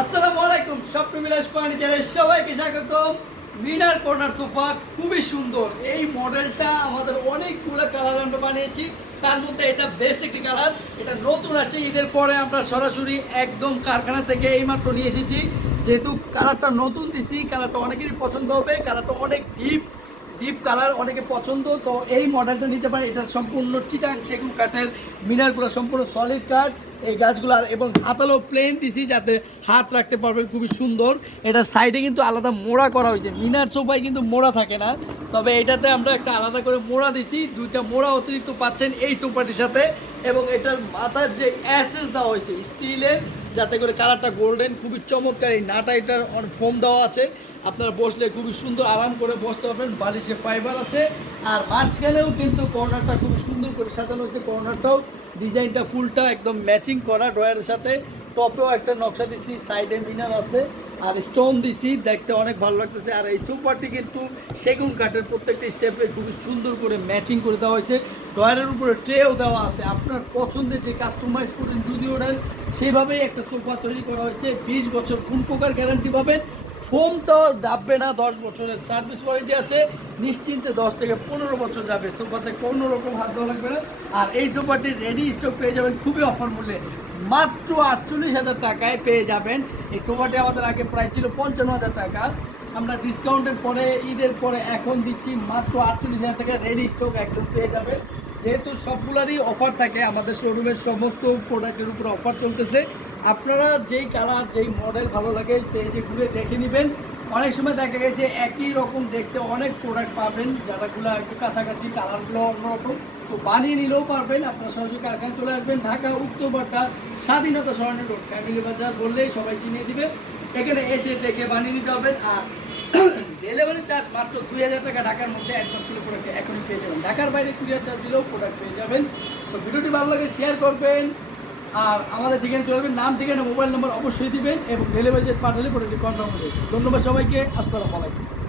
আসসালামু আলাইকুম, স্বপ্ন বিলাস ফার্নিচারের সবাইকে স্বাগতম। মিনার কর্নার সোফা খুবই সুন্দর। এই মডেলটা আমাদের অনেকগুলো কালার আমরা বানিয়েছি। তার মধ্যে এটা বেস্ট একটি কালার এটা নতুন আসছে, ঈদের পরে আমরা সরাসরি একদম কারখানা থেকে এইমাত্র নিয়ে এসেছি। যেহেতু কালারটা নতুন দিছি কালারটা অনেকেরই পছন্দ হবে কালারটা অনেক ডিপ ডিপ কালার অনেকে পছন্দ। তো এই মডেলটা নিতে পারে এটা সম্পূর্ণ চিটাং সেগুন কাঠের মিনারগুলো সম্পূর্ণ সলিড কাঠ। এই গাছগুলো আর এবং হাতালো প্লেন দিছি যাতে হাত রাখতে পারবেন, খুবই সুন্দর। এটার সাইডে কিন্তু আলাদা মোড়া করা হয়েছে। মিনার সোফায় কিন্তু মোড়া থাকে না। তবে এটাতে আমরা একটা আলাদা করে মোড়া দিছি। দুইটা মোড়া অতিরিক্ত পাচ্ছেন এই সোফাটির সাথে। এবং এটার মাথার যে অ্যাসেস দেওয়া হয়েছে স্টিলের যাতে করে কালারটা গোল্ডেন খুবই চমৎকার। এই নাটা এটার ফোম দেওয়া আছে। আপনারা বসলে খুবই সুন্দর আরাম করে বসতে পারবেন। বালিশে ফাইবার আছে। আর মাঝখানেও কিন্তু কর্নারটা খুবই সুন্দর করে সাজানো হয়েছে। কর্নারটাও ডিজাইনটা ফুলটা একদম ম্যাচিং করা ড্রয়ারের সাথে। টপেও একটা নকশা দিছি সাইডে মিনার আছে। আর স্টোন দিছি, দেখতে অনেক ভালো লাগতেছে। আর এই সুপারটি কিন্তু সেগুন কাঠের প্রত্যেকটা স্টেপে খুবই সুন্দর করে ম্যাচিং করে দেওয়া হয়েছে। ড্রয়ারের উপরে ট্রেও দেওয়া আছে। আপনার পছন্দের যে কাস্টমাইজ করেন যদি ওঠেন সেইভাবেই একটা সোফা তৈরি করা হয়েছে। বিশ বছর কোন প্রকার গ্যারান্টি পাবেন? ফোন তো ডাববে না, দশ বছরের সার্ভিস ওয়ারেন্টি আছে, নিশ্চিন্তে দশ থেকে পনেরো বছর যাবে। সোফাতে কোনো রকম হাত দেওয়া লাগবে না। আর এই সোফাটি রেডি স্টক পেয়ে যাবেন খুবই অফার মূল্যে। মাত্র আটচল্লিশ হাজার টাকায় পেয়ে যাবেন। এই সোফাটি আমাদের আগে প্রায় ছিল পঞ্চান্ন হাজার টাকা। আমরা ডিসকাউন্টের পরে, ঈদের পরে এখন দিচ্ছি মাত্র আটচল্লিশ হাজার টাকা রেডি স্টক একদম পেয়ে যাবেন। যেহেতু সবগুলারই অফার থাকে, আমাদের শোরুমের সমস্ত প্রোডাক্টের উপর অফার চলতেছে। আপনারা যেই কালার যেই মডেল ভালো লাগে পেজে ঘুরে দেখে নেবেন। অনেক সময় দেখা গেছে একই রকম দেখতে অনেক প্রোডাক্ট পাবেন, যারাগুলো একটু কাছাকাছি কালারগুলো অন্যরকম। তো বানিয়ে নিলেও পারবেন, আপনারা সহজে কারখানায় চলে আসবেন। ঢাকা, উত্তর উত্তরবাড্ডা স্বাধীনতা সরণি রোড ফ্যামিলি বাজার বললেই সবাই কিনে দিবে। এখানে এসে দেখে বানিয়ে নিতে হবে আর চার্জ মাত্র দুই হাজার টাকা ঢাকার মধ্যে অ্যাডভান্স করে প্রোডাক্ট এখনই পেয়ে যাবেন। ঢাকার বাইরে কুরিয়ার চার্জ দিলেও প্রোডাক্ট পেয়ে যাবেন। তো ভিডিওটি ভালো লাগে শেয়ার করবেন। আর আমাদের ঠিকানা চলবেন নাম, ঠিকানা মোবাইল নম্বর অবশ্যই দিবেন এবং ডেলিভারি পাঠালে প্রোডাক্টটি কনফার্ম হবে ধন্যবাদ সবাইকে, আসসালামু আলাইকুম।